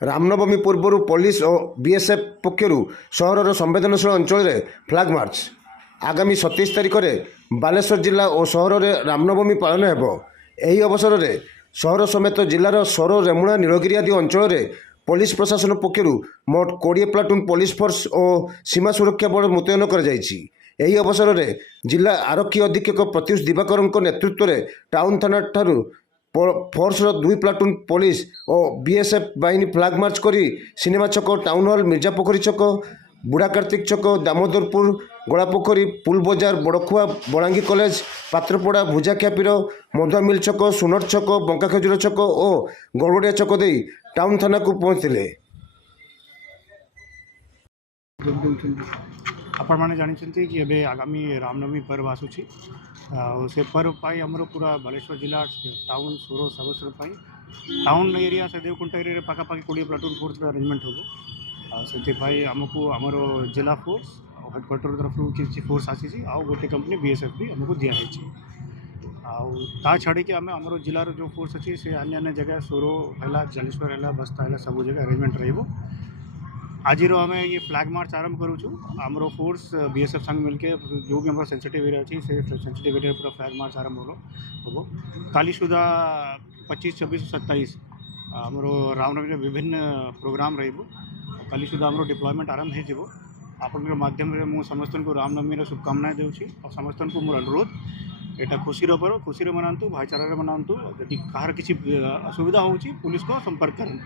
रामनवमी पूर्व पुलिस और बीएसएफ पक्षर सहर संवेदनशील अंचल फ्लैग मार्च आगामी 27 तारिख में बालेश्वर जिला और सहर में रामनवमी पालन हो। यही अवसर में सहर समेत जिलार सौर रेमुणा नीलगिरी आदि अंचल में पुलिस प्रशासन पक्षर मोट 20 प्लाटून पुलिस फोर्स और सीमा सुरक्षा बल मुतयन कर अवसर में जिला आरक्षी अधीक्षक प्रत्युष दिवाकर नेतृत्व में टाउन थाना ठारू फोर्स 2 प्लाटून पुलिस और बीएसएफ बाहिनी फ्लैग मार्च करी सिनेमा छक टाउन हॉल मिर्जापोखरी छक बुढ़ा कार्तिक छक दामोदरपुर गोलापोखरी पुल बजार बड़खुआ बलांगी कॉलेज पात्रपड़ा भुजाख्यापीर मधुआ मिल छक सुनर छक बंका खजूर छक और गड़गड़िया छक दे टाउन थाना को पहुँचते। आपण मैंने जानी कि एबे आगामी रामनवमी पर्व आसूची से पर्व पाई आमर पूरा बालेश्वर जिला टाउन सोरो सबस्वर टाउन एरिया से देवकुंट एरिया पाखापाखि 20 प्लाटून फोर्स अरेंजमेंट हो से आमको आमर जिला फोर्स हेडक्वार्टर तरफ किसी फोर्स आसी आउ गोटे कंपनी बीएसएफ भी आमको दिखाई आ छाड़ी आम आमर जिलार जो फोर्स अच्छी से अन्य जगह सोरो है जालेश्वर है बस्ता है सब जगह अरेंजमेंट रही। आज आम ये फ्लैग मार्च आरंभ करूँ आमर फोर्स बीएसएफ संग मिलके जो भी हमारा सेंसिटिव एरिया अच्छी से सेंसिटिव एरिया पूरा फ्लैग मार्च आरंभ हो काली सुधा 25, 26, 27 आमर रामनवमी विभिन्न प्रोग्राम रही सुधा आमर डिप्लॉयमेंट आरंभ हो आपण माध्यम मुझे समस्त को रामनवमी शुभकामना दूसरी और समस्त को मोर अनुरोध यहाँ खुशी पर्व खुशी मनातु भाईचारा मनातु यदि कहार किसी असुविधा हो पुलिस को संपर्क करें।